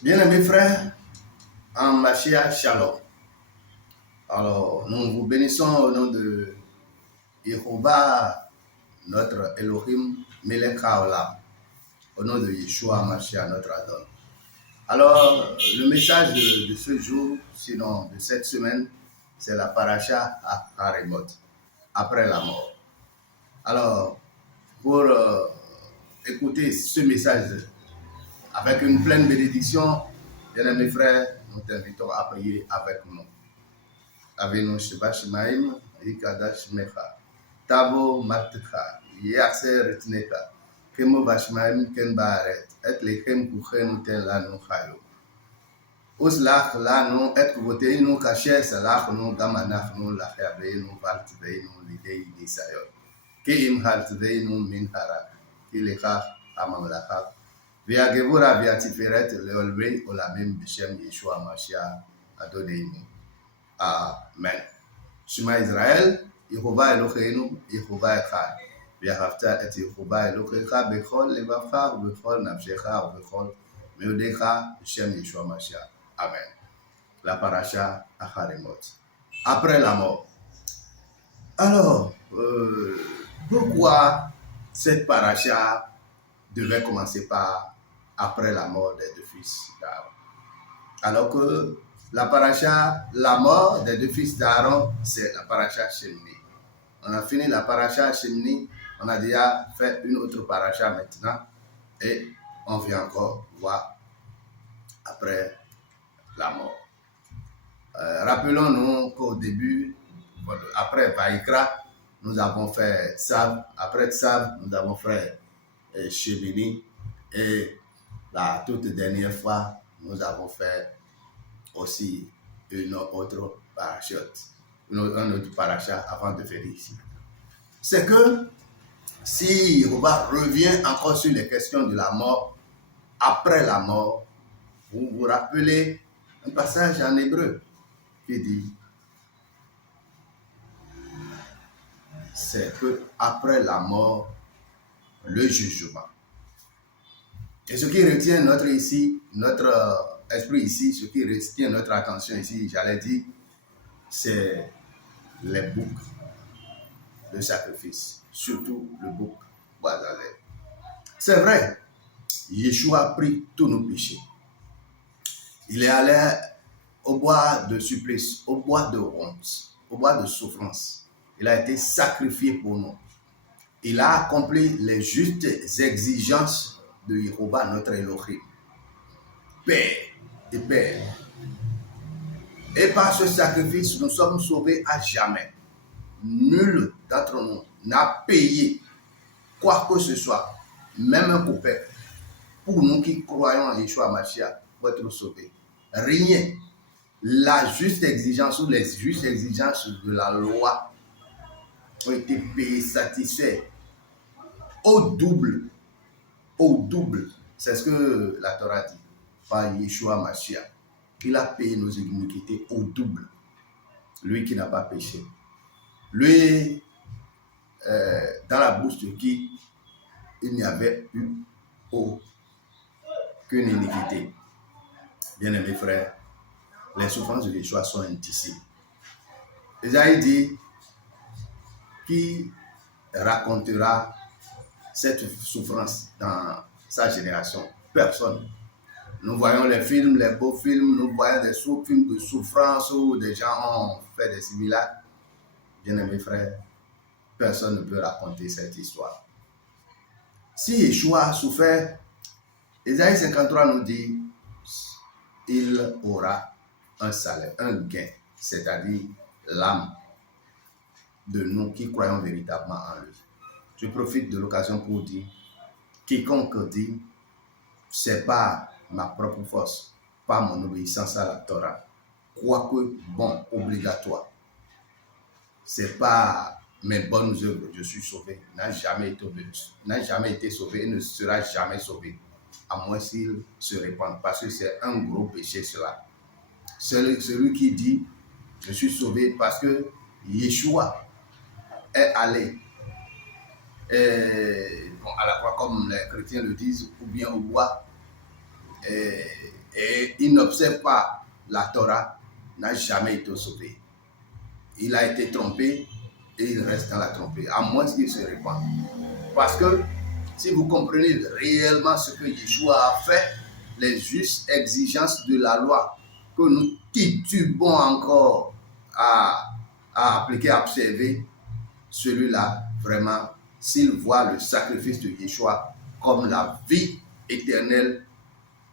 Bien-aimés frères, en Mashiach Shalom. Alors, nous vous bénissons au nom de Yehovah, notre Elohim, Melech Haolam, au nom de Yeshua Mashiach, notre Adon. Alors, le message de ce jour, sinon de cette semaine, c'est la paracha à Haremot, après la mort. Alors, pour écouter ce message avec une pleine bénédiction, bien-aimés frères, nous t'invitons à prier avec nous. Avinu Sheba Shemaim, Ikada Shmecha, Tabo Matcha, Yaser Tneka, Kemo Bashmaim Ken Baret, Et Lechem Kuchen Ten Lanu Chayo. Uslach Lanu, Et Kuvoteinu Kacher Salach Nu Gamanach Nu Lachabeinu Valtveinu Lidei Nisayot. Keim Haltveinu Min Harak, Kilechach Amamlachach. Via Gevura via Tiferet Leolvei Olamim Bishem Yeshua Mashiach Adodeinu. Amen. Shema Israël, Yehovah Eloheinu, Yehovah Echad. V'ahavta et Yehovah Elohecha bechol levacha ubechol nafshecha ubechol meodecha b'shem Yeshua Mashiach. Amen. La paracha à Haremot. Après la mort. Alors, pourquoi cette paracha devait commencer par après la mort des deux fils d'Aaron? Alors que la paracha, la mort des deux fils d'Aaron, c'est la paracha Shemini. On a fini la paracha Shemini, on a déjà fait une autre paracha maintenant et on vient encore voir après la mort. Rappelons-nous qu'au début, après Vaïkra, nous avons fait Tsav, après Tsav, nous avons fait Shemini et la toute dernière fois, nous avons fait aussi une autre paracha, un autre paracha avant de faire ici. C'est que si on revient encore sur les questions de la mort, après la mort, vous vous rappelez un passage en hébreu qui dit c'est que après la mort, le jugement. Et ce qui retient notre esprit ici, ce qui retient notre attention ici, j'allais dire, c'est les boucs de sacrifice, surtout le bouc Bazalel. C'est vrai, Yeshua a pris tous nos péchés. Il est allé au bois de supplice, au bois de honte, au bois de souffrance. Il a été sacrifié pour nous. Il a accompli les justes exigences de Yehovah, notre Elohim. Père et Père. Et par ce sacrifice, nous sommes sauvés à jamais. Nul d'entre nous n'a payé quoi que ce soit, même un copain, pour nous qui croyons en Yeshua Mashiach, pour être sauvés. Rien. La juste exigence ou les justes exigences de la loi ont été payées, satisfaites au double. Au double. C'est ce que la Torah dit par Yeshua Mashiach. Il a payé nos iniquités au double. Lui qui n'a pas péché. Lui, dans la bouche de qui il n'y avait eu aucune iniquité. Bien-aimés frères, les souffrances de Yeshua sont indicibles. Isaïe dit, qui racontera cette souffrance dans sa génération? Personne. Nous voyons les films, les beaux films, nous voyons des films de souffrance où des gens ont fait des similacres. Bien-aimés frères, personne ne peut raconter cette histoire. Si Yeshua a souffert, Isaïe 53 nous dit, il aura un salaire, un gain, c'est-à-dire l'âme de nous qui croyons véritablement en lui. Je profite de l'occasion pour dire, quiconque dit, c'est pas ma propre force, pas mon obéissance à la Torah, quoique bon, obligatoire, c'est pas mes bonnes œuvres, je suis sauvé, n'a jamais été sauvé et ne sera jamais sauvé, à moins s'il se répand, parce que c'est un gros péché cela. Celui qui dit, je suis sauvé parce que Yeshua est allé à la croix, comme les chrétiens le disent, ou bien au bois, et et il n'observe pas la Torah n'a jamais été sauvé. Il a été trompé et il reste dans la tromperie, à moins qu'il se répande. Parce que si vous comprenez réellement ce que Yeshua a fait, les justes exigences de la loi que nous titubons encore à appliquer, à observer, celui-là, vraiment, s'il voit le sacrifice de Yeshua comme la vie éternelle,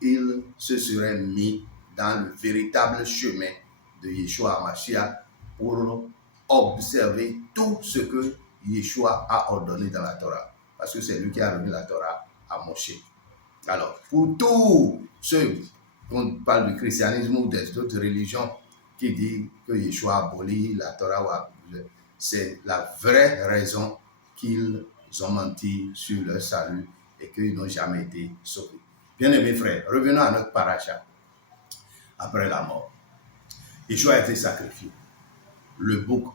il se serait mis dans le véritable chemin de Yeshua HaMashiach pour observer tout ce que Yeshua a ordonné dans la Torah. Parce que c'est lui qui a remis la Torah à Moshe. Alors, pour tous ceux qu'on parle du christianisme ou des autres religions qui disent que Yeshua a aboli la Torah, c'est la vraie raison qu'ils ont menti sur leur salut et qu'ils n'ont jamais été sauvés. Bien-aimés frères, revenons à notre paracha. Après la mort, Yeshua a été sacrifié. Le bouc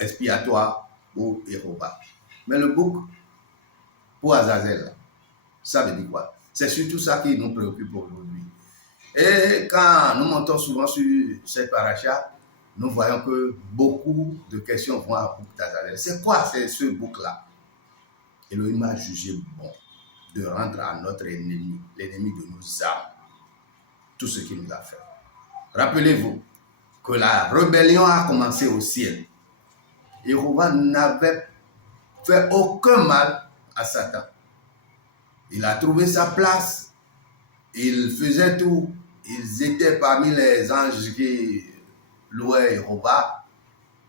expiatoire pour Yehovah. Mais le bouc pour Azazel, ça veut dire quoi? C'est surtout ça qui nous préoccupe aujourd'hui. Et quand nous montons souvent sur cette paracha, nous voyons que beaucoup de questions vont à bouc d'Azazel. C'est quoi ce bouc-là? Elohim a jugé bon de rendre à notre ennemi, l'ennemi de nos âmes, tout ce qu'il nous a fait. Rappelez-vous que la rébellion a commencé au ciel. Yehovah n'avait fait aucun mal à Satan. Il a trouvé sa place, il faisait tout, ils étaient parmi les anges qui louaient Yehovah,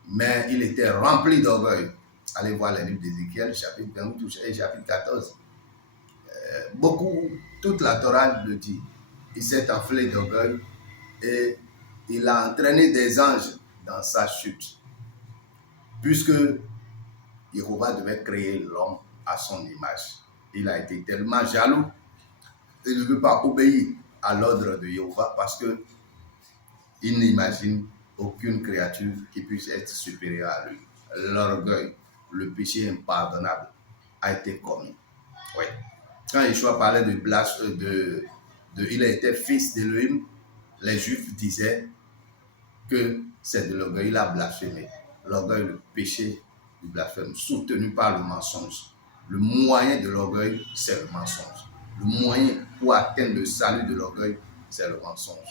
mais il était rempli d'orgueil. Allez voir les livres d'Ézéchiel, chapitre 28 et chapitre 14. Toute la Torah le dit. Il s'est enflé d'orgueil et il a entraîné des anges dans sa chute. Puisque Yehovah devait créer l'homme à son image. Il a été tellement jaloux, il ne veut pas obéir à l'ordre de Yehovah parce qu'il n'imagine aucune créature qui puisse être supérieure à lui. L'orgueil, le péché impardonnable a été commis. Oui. Quand Yeshua parlait de blasphème, il était fils d'Elohim, les Juifs disaient que c'est de l'orgueil, il a blasphémé. L'orgueil, le péché du blasphème, soutenu par le mensonge. Le moyen de l'orgueil, c'est le mensonge. Le moyen pour atteindre le salut de l'orgueil, c'est le mensonge.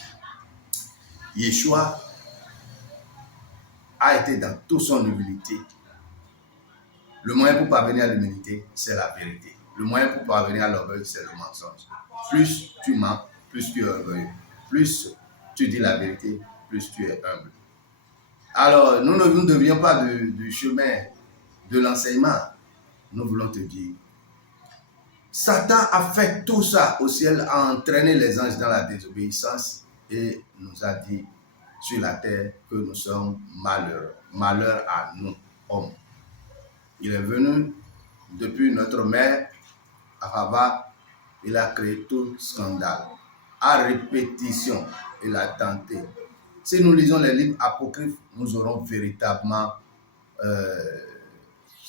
Yeshua a été dans toute son humilité. Le moyen pour parvenir à l'humilité, c'est la vérité. Le moyen pour parvenir à l'orgueil, c'est le mensonge. Plus tu mens, plus tu es orgueilleux. Plus tu dis la vérité, plus tu es humble. Alors, nous ne devions pas du chemin de l'enseignement. Nous voulons te dire, Satan a fait tout ça au ciel, a entraîné les anges dans la désobéissance et nous a dit sur la terre que nous sommes malheureux. Malheur à nous, hommes. Il est venu depuis notre mère, Hava, il a créé tout scandale. À répétition, il a tenté. Si nous lisons les livres apocryphes, nous aurons véritablement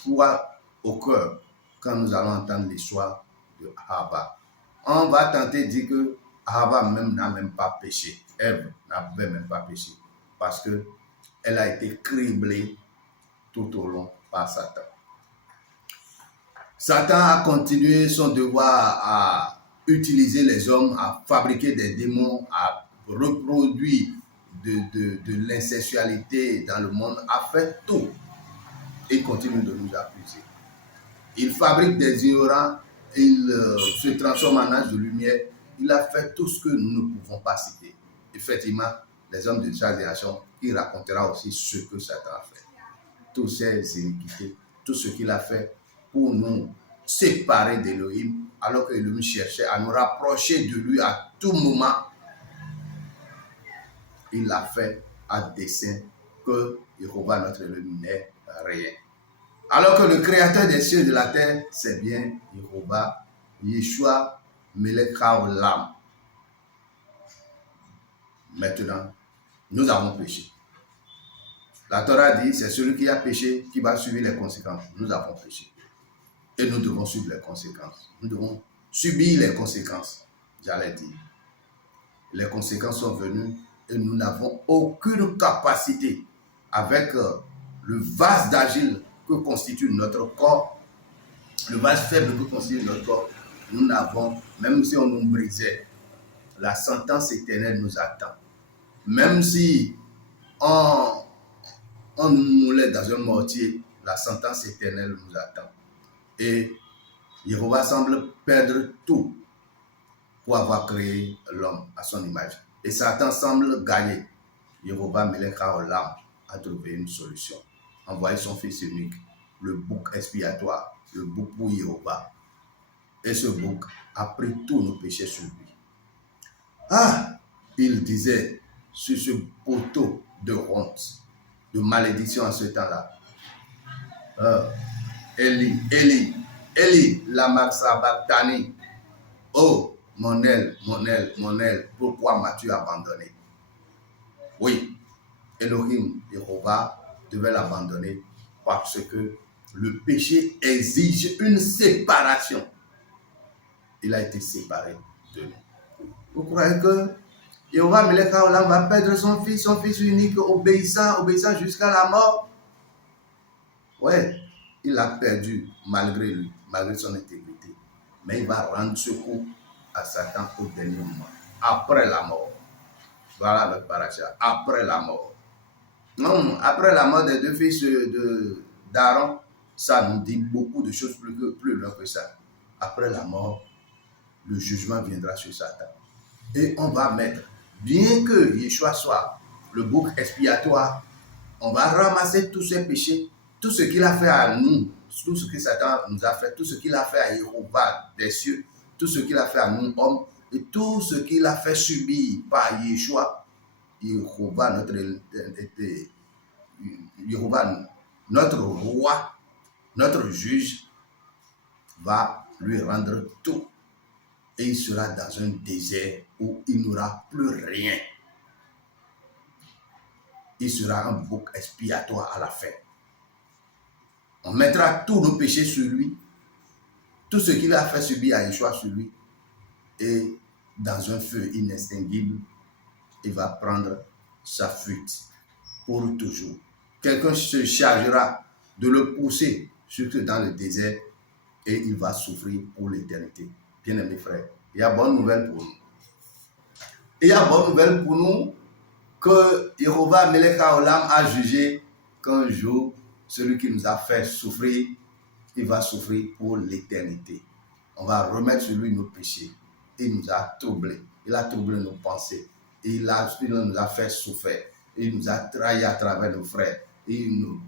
foi au cœur quand nous allons entendre l'histoire de Hava. On va tenter de dire que Hava même n'a même pas péché. Ève n'avait même pas péché parce qu'elle a été criblée tout au long par Satan. Satan a continué son devoir à utiliser les hommes, à fabriquer des démons, à reproduire de l'insexualité dans le monde, a fait tout. Il continue de nous accuser. Il fabrique des ignorants, il se transforme en ange de lumière. Il a fait tout ce que nous ne pouvons pas citer. Effectivement, les hommes de sa génération, il racontera aussi ce que Satan a fait. Toutes ces iniquités, tout ce qu'il a fait pour nous séparer d'Elohim, alors qu'Elohim cherchait à nous rapprocher de lui à tout moment. Il l'a fait à dessein que Yehovah, notre Elohim, n'est rien. Alors que le créateur des cieux et de la terre, c'est bien Yehovah, Yeshua, Melech HaOlam. Maintenant, nous avons péché. La Torah dit, c'est celui qui a péché qui va subir les conséquences. Nous avons péché. Et nous devons subir les conséquences. Nous devons subir les conséquences, j'allais dire. les conséquences sont venues et nous n'avons aucune capacité avec le vase d'agile que constitue notre corps, le vase faible que constitue notre corps. Nous n'avons, même si on nous brisait, la sentence éternelle nous attend. Même si on nous moulait dans un mortier, la sentence éternelle nous attend. Et Jéhovah semble perdre tout pour avoir créé l'homme à son image. Et Satan semble gagner. Jéhovah Melech Haolam a trouvé une solution. Envoyer son fils unique, le bouc expiatoire, le bouc pour Jéhovah. Et ce bouc a pris tous nos péchés sur lui. Ah, il disait sur ce poteau de honte, de malédiction en ce temps-là. Eli, Eli, Eli, lama sabachthani. Oh, mon aile, pourquoi m'as-tu abandonné? Oui, Elohim, Jéhovah, devait l'abandonner parce que le péché exige une séparation. Il a été séparé de nous. Vous croyez que Jéhovah Melech Haolam va perdre son fils unique, obéissant jusqu'à la mort? Ouais, il l'a perdu malgré lui, malgré son intégrité. Mais il va rendre secours à Satan au dernier moment, après la mort. Voilà notre paracha, après la mort. Non, après la mort des deux fils d'Aaron, ça nous dit beaucoup de choses plus loin que ça. Après la mort, le jugement viendra sur Satan. Et on va mettre, bien que Yeshua soit le bouc expiatoire, on va ramasser tous ses péchés, tout ce qu'il a fait à nous, tout ce que Satan nous a fait, tout ce qu'il a fait à Jéhovah des cieux, tout ce qu'il a fait à nous hommes, et tout ce qu'il a fait subir par Yeshua, Jéhovah notre roi, notre juge, va lui rendre tout. Et il sera dans un désert où il n'aura plus rien. Il sera un bouc expiatoire à la fin. On mettra tous nos péchés sur lui, tout ce qu'il a fait subir à Yeshua sur lui, et dans un feu inextinguible, il va prendre sa fuite pour toujours. Quelqu'un se chargera de le pousser jusque dans le désert et il va souffrir pour l'éternité. Bien-aimés frères, il y a bonne nouvelle pour nous. Il y a bonne nouvelle pour nous que Jéhovah Melech Haolam a jugé qu'un jour, celui qui nous a fait souffrir, il va souffrir pour l'éternité. On va remettre sur lui nos péchés. Il nous a troublés. Il a troublé nos pensées. Il nous a fait souffrir. Il nous a trahis à travers nos frères. Il nous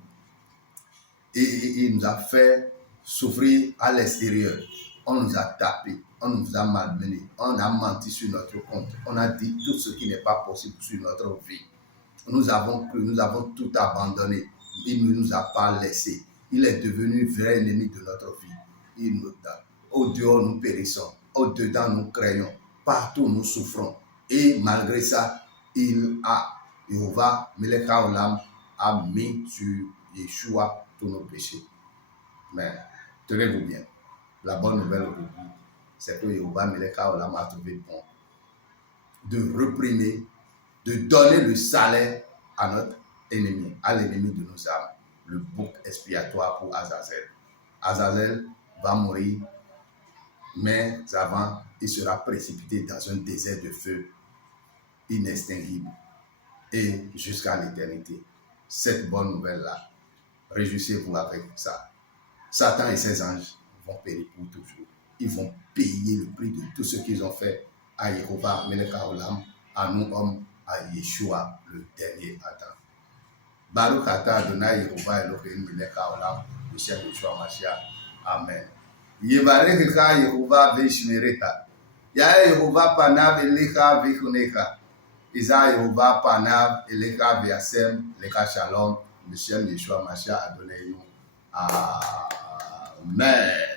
a fait souffrir à l'extérieur. On nous a tapés. On nous a malmenés. On a menti sur notre compte. On a dit tout ce qui n'est pas possible sur notre vie. Nous avons cru, nous avons tout abandonné. Il ne nous a pas laissés. Il est devenu vrai ennemi de notre vie. Au dehors, nous périssons. Au dedans, nous craignons. Partout, nous souffrons. Et malgré ça, Jéhovah Melech Haolam a mis sur Yeshua tous nos péchés. Mais tenez-vous bien. La bonne nouvelle aujourd'hui, c'est que Jéhovah Melech Haolam a trouvé bon de réprimer, de donner le salaire à notre ennemi, à l'ennemi de nos âmes, le bouc expiatoire pour Azazel. Azazel va mourir, mais avant, il sera précipité dans un désert de feu inextinguible et jusqu'à l'éternité. Cette bonne nouvelle-là, réjouissez-vous avec ça. Satan et ses anges vont périr pour toujours. Ils vont payer le prix de tout ce qu'ils ont fait à Jéhovah Melech Haolam, à nous hommes, à Yeshua, le dernier Adam. Baruch atah Adonai Jéhovah Elohim Melech Haolam, le chef Yeshua Mashiach. Amen. Yevarecha Jéhovah veishmerecha. Ya Jéhovah panav elecha vichunecha. Isa Jéhovah panav elecha viasem lecha shalom. Le chef Yeshua Mashiach Adonai. Amen.